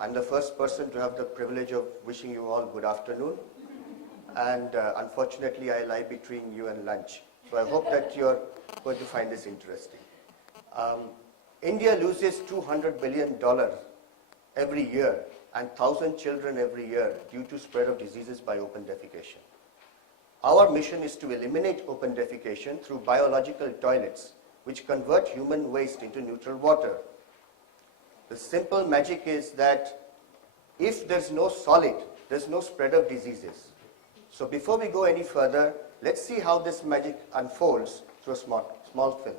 I'm the first person to have the privilege of wishing you all good afternoon. And unfortunately, I lie between you and lunch. So I hope that you're going to find this interesting. India loses $200 billion every year and 1,000 children every year due to spread of diseases by open defecation. Our mission is to eliminate open defecation through biological toilets, which convert human waste into neutral water. The simple magic is that if there's no solid, there's no spread of diseases. So before we go any further, let's see how this magic unfolds through a small film.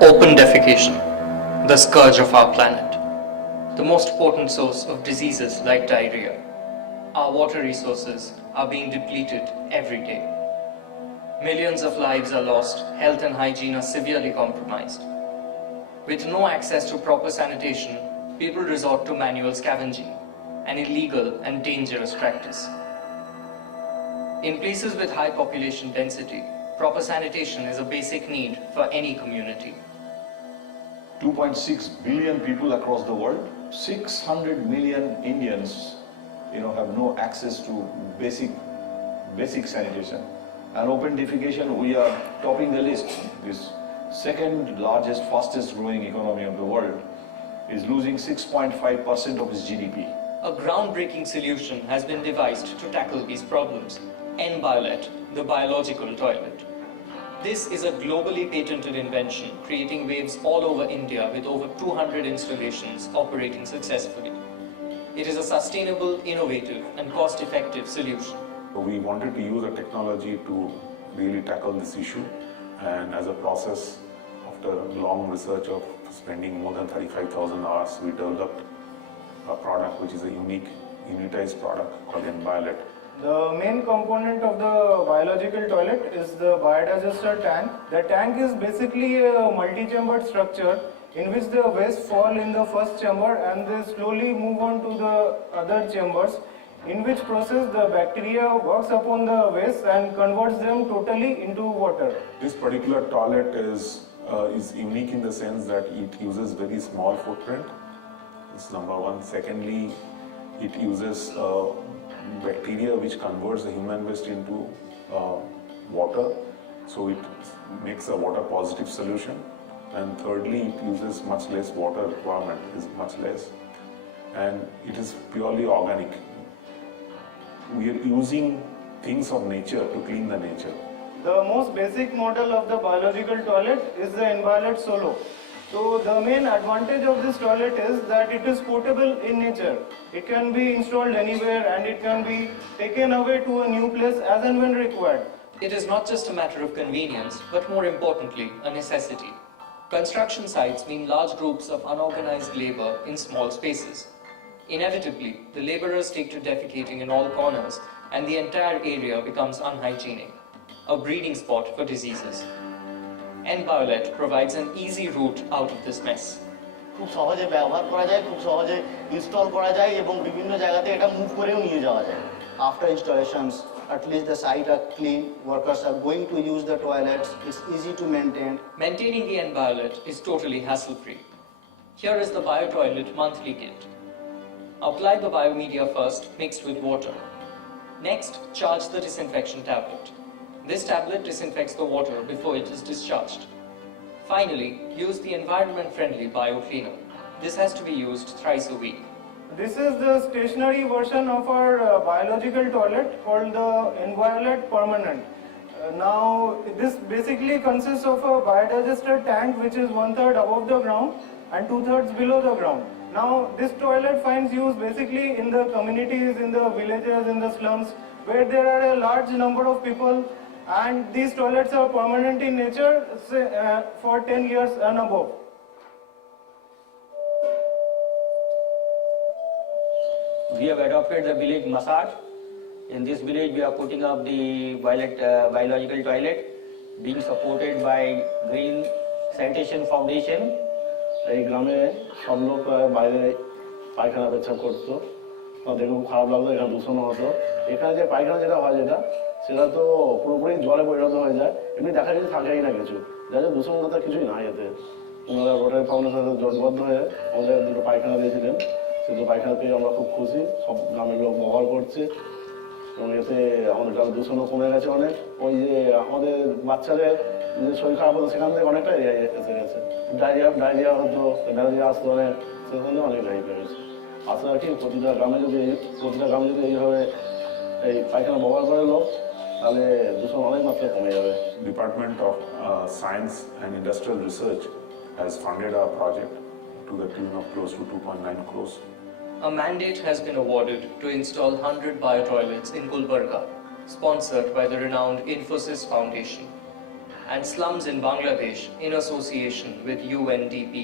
Open defecation, the scourge of our planet, the most potent source of diseases like diarrhea. Our water resources are being depleted every day. Millions of lives are lost, health and hygiene are severely compromised. With no access to proper sanitation, people resort to manual scavenging, an illegal and dangerous practice. In places with high population density, proper sanitation is a basic need for any community. 2.6 billion people across the world, 600 million Indians, have no access to basic sanitation. And open defecation, we are topping the list. This second largest, fastest growing economy of the world is losing 6.5% of its GDP. A groundbreaking solution has been devised to tackle these problems. N-Biolet, the biological toilet. This is a globally patented invention, creating waves all over India with over 200 installations operating successfully. It is a sustainable, innovative, and cost-effective solution. We wanted to use a technology to really tackle this issue, and as a process, after long research of spending more than 35,000 hours, we developed a product which is a unique, unitized product called N-Biolet. The main component of the biological toilet is the biodigester tank. The tank is basically a multi-chambered structure in which the waste fall in the first chamber and they slowly move on to the other chambers, in which process the bacteria works upon the waste and converts them totally into water. This particular toilet is unique in the sense that it uses very small footprint. It's number one. Secondly, it uses bacteria which converts the human waste into water, so it makes a water positive solution. And thirdly, it uses much less water requirement, is much less, and it is purely organic. We are using things of nature to clean the nature. The most basic model of the biological toilet is the N-Biolet Solo. So the main advantage of this toilet is that it is portable in nature. It can be installed anywhere and it can be taken away to a new place as and when required. It is not just a matter of convenience, but more importantly, a necessity. Construction sites mean large groups of unorganized labor in small spaces. Inevitably, the laborers take to defecating in all corners and the entire area becomes unhygienic, a breeding spot for diseases. N-Biolet provides an easy route out of this mess. খুব সহজে ব্যবহার করা যায়, খুব সহজে install করা যায় এবং বিভিন্ন জায়গাতে এটা মুভ করেও নিয়ে যাওয়া যায়। After installations, at least the site are clean, workers are going to use the toilets, it's easy to maintain. Maintaining the N-Biolet is totally hassle-free. Here is the BioToilet monthly kit. Apply the biomedia first, mixed with water. Next, charge the disinfection tablet. This tablet disinfects the water before it is discharged. Finally, use the environment-friendly biocleaner. This has to be used thrice a week. This is the stationary version of our biological toilet called the N-Biolet Permanent. Now, this basically consists of a biodigester tank which is 1/3 above the ground and 2/3 below the ground. Now, this toilet finds use basically in the communities, in the villages, in the slums, where there are a large number of people, and these toilets are permanent in nature for 10 years and above. We have adopted the village massage. In this village, we are putting up the biological toilet, being supported by Green Sanitation Foundation. এই গ্রামে সব লোক বাইরে পায়খানা পেচ্ছাপ করতো, দেখে খুব খারাপ লাগলো, এখানে দূষণ হতো। এখানে যে পায়খানা যেটা হয়, যেটা সেটা তো পুরোপুরি জলে পরিণত হয়ে যায়, এমনি দেখা যায় থাকেই না কিছু, যাতে দূষণতা কিছুই নাই এতে। ওনারা রোটারি ফাউন্ডেশনের সাথে জোটবদ্ধ হয়ে আমাদের দুটো পায়খানা দিয়েছিলেন, সেই দুটো পায়খানা পেয়ে আমরা খুব খুশি, সব গ্রামের লোক ব্যবহার করছে এবং এতে আমাদের গ্রামের দূষণও কমে গেছে অনেক। ওই যে আমাদের বাচ্চাদের যে শরীর খারাপ হতো সেখান থেকে অনেকটা এসে গেছে, ডায়রিয়া হতো, ম্যালেরিয়া আসতো অনেক, সেখানে অনেক রেহাই পেয়েছে। আশা রাখি প্রতিটা গ্রামে যদি এইভাবে এই পায়খানা ব্যবহার করে লোক, তাহলে দূষণ অনেক মাত্রায় কমে যাবে। Department of Science and Industrial Research has funded our project to the tune of close to 2.9 crores. A mandate has been awarded to install 100 biotoilets in Gulbarga, sponsored by the renowned Infosys Foundation, and slums in Bangladesh in association with UNDP.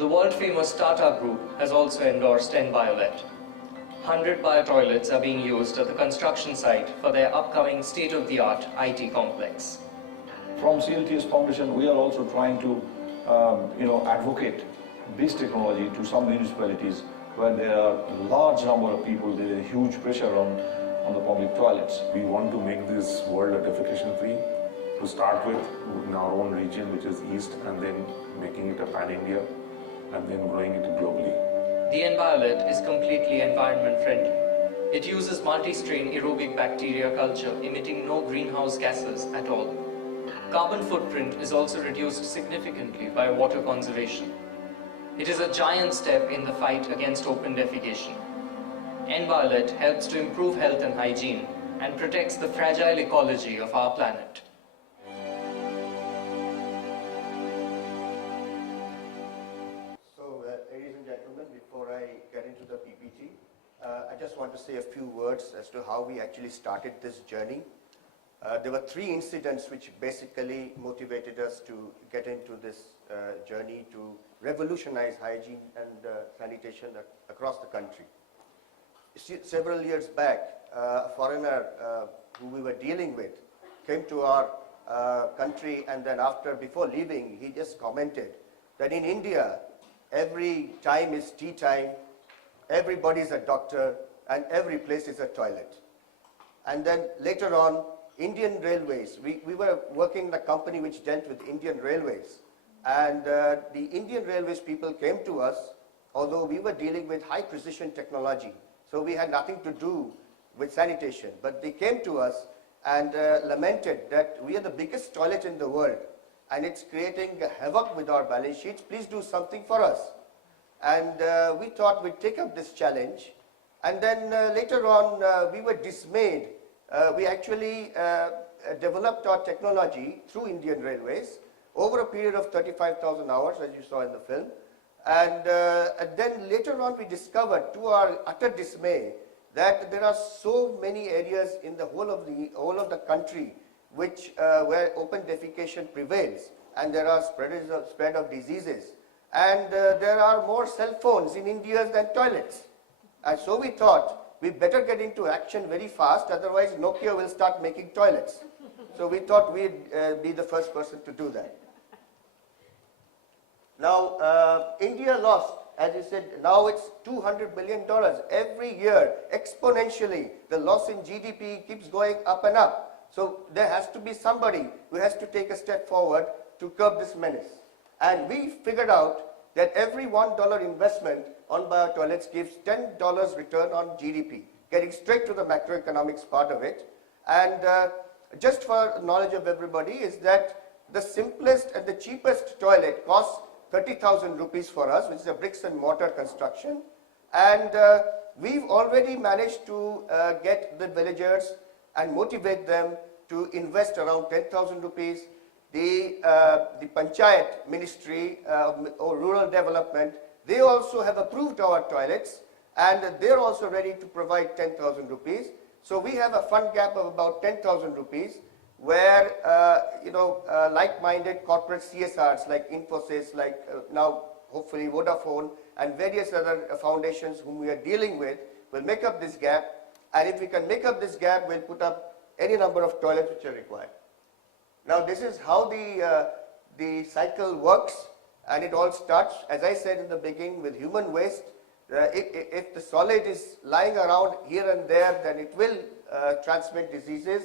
The world-famous Tata Group has also endorsed Enviolet. 100 biotoilets are being used at the construction site for their upcoming state-of-the-art IT complex. From CLTS Foundation, we are also trying to, advocate this technology to some municipalities where there are large number of people, there is a huge pressure on the public toilets. We want to make this world a defecation free, to start with in our own region, which is East, and then making it a pan-India, and then growing it globally. The Enviolet is completely environment friendly. It uses multi-strain aerobic bacteria culture emitting no greenhouse gases at all. Carbon footprint is also reduced significantly by water conservation. It is a giant step in the fight against open defecation. Enviolet helps to improve health and hygiene and protects the fragile ecology of our planet. So, ladies and gentlemen, before I get into the PPT, I just want to say a few words as to how we actually started this journey. There were 3 incidents which basically motivated us to get into this journey to revolutionize hygiene and sanitation across the country. Several years back, a foreigner who we were dealing with came to our country, and then before leaving, he just commented that in India, every time is tea time, everybody is a doctor, and every place is a toilet. And then later on, Indian Railways, we were working in a company which dealt with Indian Railways, and the Indian Railways people came to us, although we were dealing with high precision technology, so we had nothing to do with sanitation, but they came to us and lamented that we are the biggest toilet in the world, and it's creating havoc with our balance sheets, please do something for us. And we thought we'd take up this challenge, and then later on we were dismayed. We actually developed our technology through Indian Railways over a period of 35,000 hours, as you saw in the film. And then later on we discovered, to our utter dismay, that there are so many areas in the whole of the country where open defecation prevails, and there are spread of diseases. And there are more cell phones in India than toilets. And so we thought, we better get into action very fast, otherwise Nokia will start making toilets. So we thought we'd be the first person to do that. Now, India lost, as you said, now it's $200 billion every year, exponentially. The loss in GDP keeps going up and up. So there has to be somebody who has to take a step forward to curb this menace. And we figured out that every $1 investment on biotoilets gives $10 return on GDP, getting straight to the macroeconomics part of it. And just for knowledge of everybody is that the simplest and the cheapest toilet costs 30,000 rupees for us, which is a bricks and mortar construction. And we've already managed to get the villagers and motivate them to invest around 10,000 rupees. The Panchayat Ministry or Rural Development, they also have approved our toilets, and they're also ready to provide 10,000 rupees. So we have a fund gap of about 10,000 rupees, where like-minded corporate CSRs like Infosys, like now hopefully Vodafone, and various other foundations whom we are dealing with will make up this gap. And if we can make up this gap, we'll put up any number of toilets which are required. Now this is how the cycle works, and it all starts, as I said in the beginning, with human waste. If the solid is lying around here and there, then it will transmit diseases,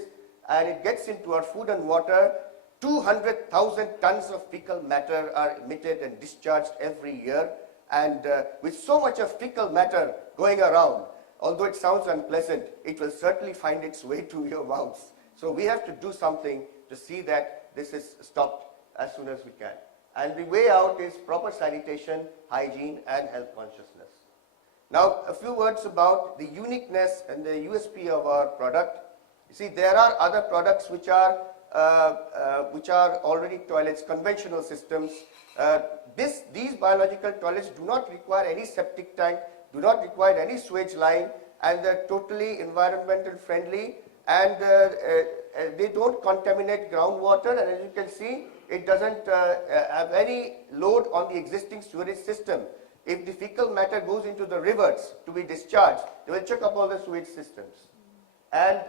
and it gets into our food and water. 200,000 tons of fecal matter are emitted and discharged every year, and with so much of fecal matter going around, although it sounds unpleasant, it will certainly find its way to your mouths. So we have to do something to see that this is stopped as soon as we can. And the way out is proper sanitation, hygiene, and health consciousness. Now, a few words about the uniqueness and the USP of our product. You see, there are other products which are already toilets, conventional systems. These biological toilets do not require any septic tank, do not require any sewage line, and they're totally environmental friendly, and they don't contaminate groundwater, and as you can see, it doesn't have any load on the existing sewerage system. If the fecal matter goes into the rivers to be discharged, they will check up all the sewage systems. And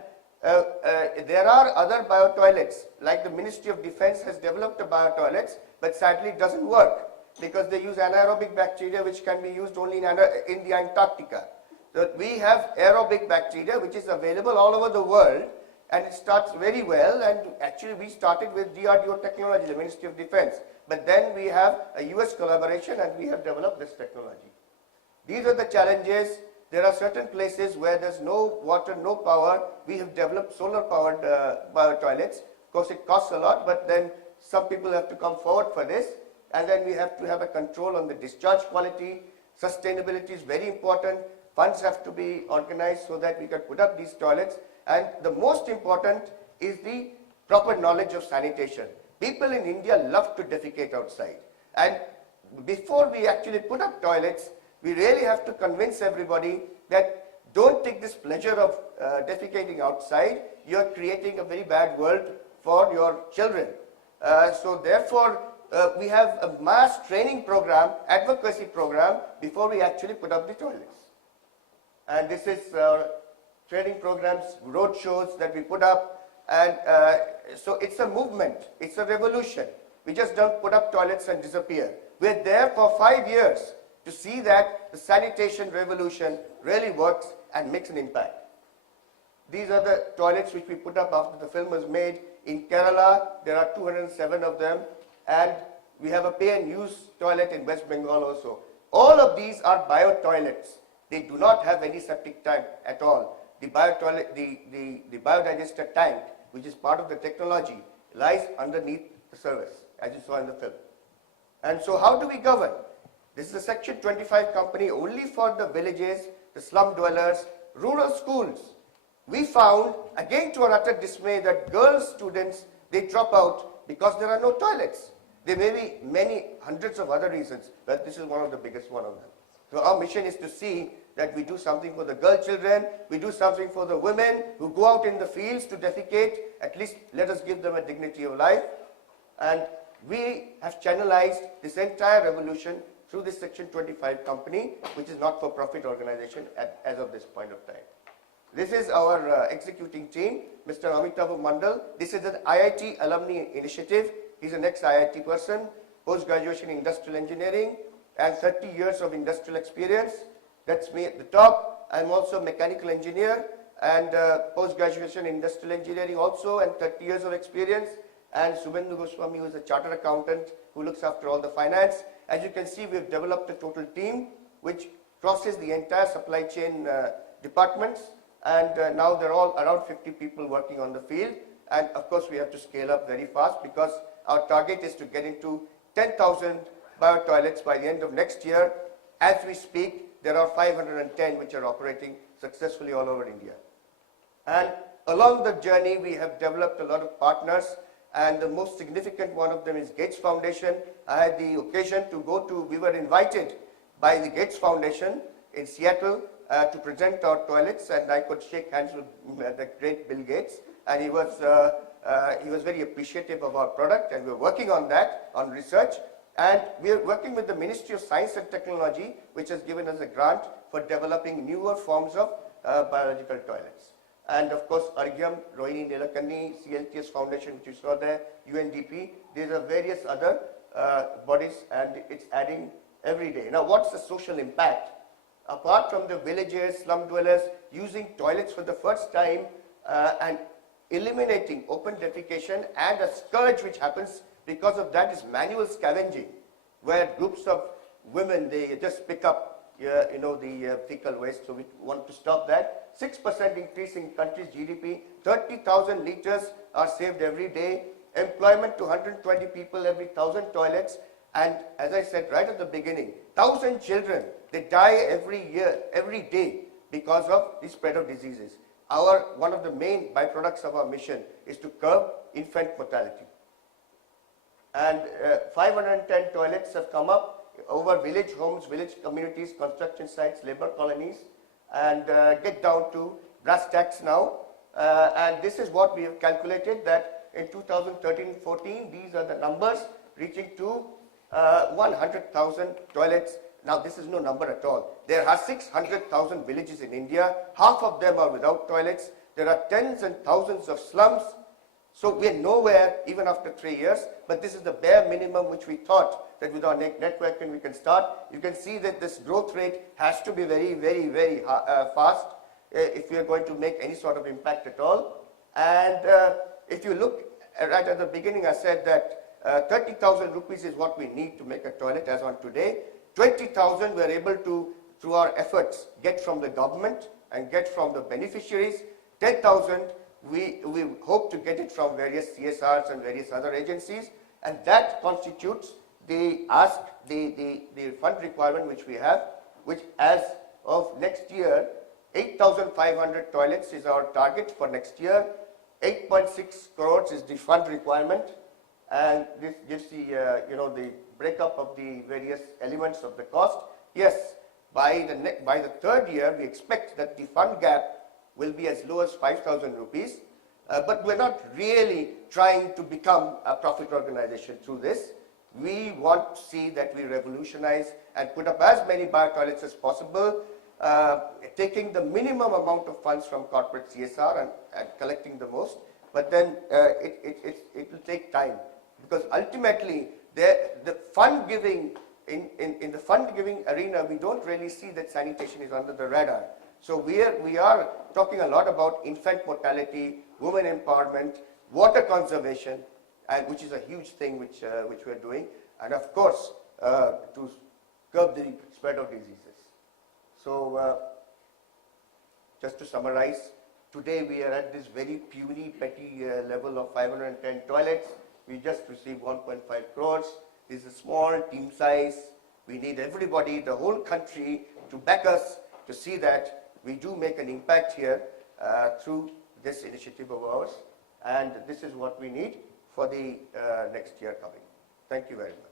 there are other biotoilets, like the Ministry of Defense has developed a biotoilets, but sadly it doesn't work because they use anaerobic bacteria which can be used only in the Antarctica. So we have aerobic bacteria which is available all over the world, and it starts very well, and actually we started with DRDO technology, the Ministry of Defense, but then we have a US collaboration and we have developed this technology. These are the challenges. There are certain places where there's no water, no power. We have developed solar powered biotoilets. Of course it costs a lot, but then some people have to come forward for this, and then we have to have a control on the discharge quality. Sustainability is very important. Funds have to be organized so that we can put up these toilets. And the most important is the proper knowledge of sanitation. People in India love to defecate outside. And before we actually put up toilets, we really have to convince everybody that don't take this pleasure of defecating outside. You're creating a very bad world for your children. So therefore, we have a mass training program, advocacy program, before we actually put up the toilets. And this is training programs, road shows that we put up, and so it's a movement, it's a revolution. We just don't put up toilets and disappear. We're there for 5 years to see that the sanitation revolution really works and makes an impact. These are the toilets which we put up after the film was made. In Kerala, there are 207 of them, and we have a pay and use toilet in West Bengal also. All of these are bio-toilets. They do not have any septic tank at all. The bio-toilet, the biodigester tank, which is part of the technology, lies underneath the service, as you saw in the film. And so how do we govern? This is a Section 25 company only for the villages, the slum dwellers, rural schools. We found, again to our utter dismay, that girl students, they drop out because there are no toilets. There may be many hundreds of other reasons, but this is one of the biggest one of them. So our mission is to see that we do something for the girl children, we do something for the women who go out in the fields to defecate. At least let us give them a dignity of life. And we have channelized this entire revolution through this Section 25 company, which is not for profit organization as of this point of time. This is our executing team, Mr. Amitav Mandal. This is an IIT alumni initiative. He's an ex-IIT person, post-graduation in industrial engineering, and 30 years of industrial experience. That's me at the top. I'm also a mechanical engineer and post-graduation in industrial engineering also, and 30 years of experience. And Subhendu Goswami, who is a chartered accountant who looks after all the finance. As you can see, we've developed a total team which crosses the entire supply chain departments, and now they're all around 50 people working on the field. And of course, we have to scale up very fast because our target is to get into 10,000 bio-toilets by the end of next year. As we speak, there are 510 which are operating successfully all over India. And along the journey, we have developed a lot of partners, and the most significant one of them is Gates Foundation. I had the occasion to we were invited by the Gates Foundation in Seattle to present our toilets, and I could shake hands with the great Bill Gates, and he was very appreciative of our product, and we're working on that, on research. And we are working with the Ministry of Science and Technology, which has given us a grant for developing newer forms of biological toilets. And of course, Argyam, Rohini Nilakani, CLTS Foundation, which you saw there, UNDP, these are various other bodies, and it's adding every day. Now, what's the social impact? apart from the villagers, slum dwellers, using toilets for the first time and eliminating open defecation, and a scourge which happens because of that is manual scavenging, where groups of women, they just pick up the fecal waste. So we want to stop that. 6% increase in country's GDP, 30,000 liters are saved every day, employment to 120 people every 1,000 toilets, and as I said right at the beginning, 1,000 children, they die every year, every day because of the spread of diseases. One of the main byproducts of our mission is to curb infant mortality. And 510 toilets have come up over village homes, village communities, construction sites, labor colonies, and get down to brass tacks now. And this is what we have calculated, that in 2013-14, these are the numbers, reaching to 100,000 toilets. Now this is no number at all. There are 600,000 villages in India. Half of them are without toilets. There are tens and thousands of slums. So we are nowhere even after 3 years, but this is the bare minimum which we thought that with our network we can start. You can see that this growth rate has to be very, very, very fast if we are going to make any sort of impact at all. And if you look right at the beginning, I said that 30,000 rupees is what we need to make a toilet as on today. 20,000 we are able to, through our efforts, get from the government and get from the beneficiaries. 10,000 we hope to get it from various CSRs and various other agencies, and that constitutes the fund requirement which we have, which as of next year, 8,500 toilets is our target for next year. 8.6 crores is the fund requirement, and this gives the the breakup of the various elements of the cost. Yes, by the third year, we expect that the fund gap will be as low as 5,000 rupees, but we're not really trying to become a profit organization through this. We want to see that we revolutionize and put up as many bio-toilets as possible, taking the minimum amount of funds from corporate CSR and collecting the most, but then it will take time, because ultimately the fund giving, in the fund giving arena, we don't really see that sanitation is under the radar. So we are talking a lot about infant mortality, women empowerment, water conservation, and which is a huge thing which we are doing, and of course to curb the spread of diseases. So just to summarize, today we are at this very puny, petty level of 510 toilets. We just received 1.5 crores. This is a small team size. We need everybody, the whole country, to back us to see that we do make an impact here through this initiative of ours, and this is what we need for the next year coming. Thank you very much.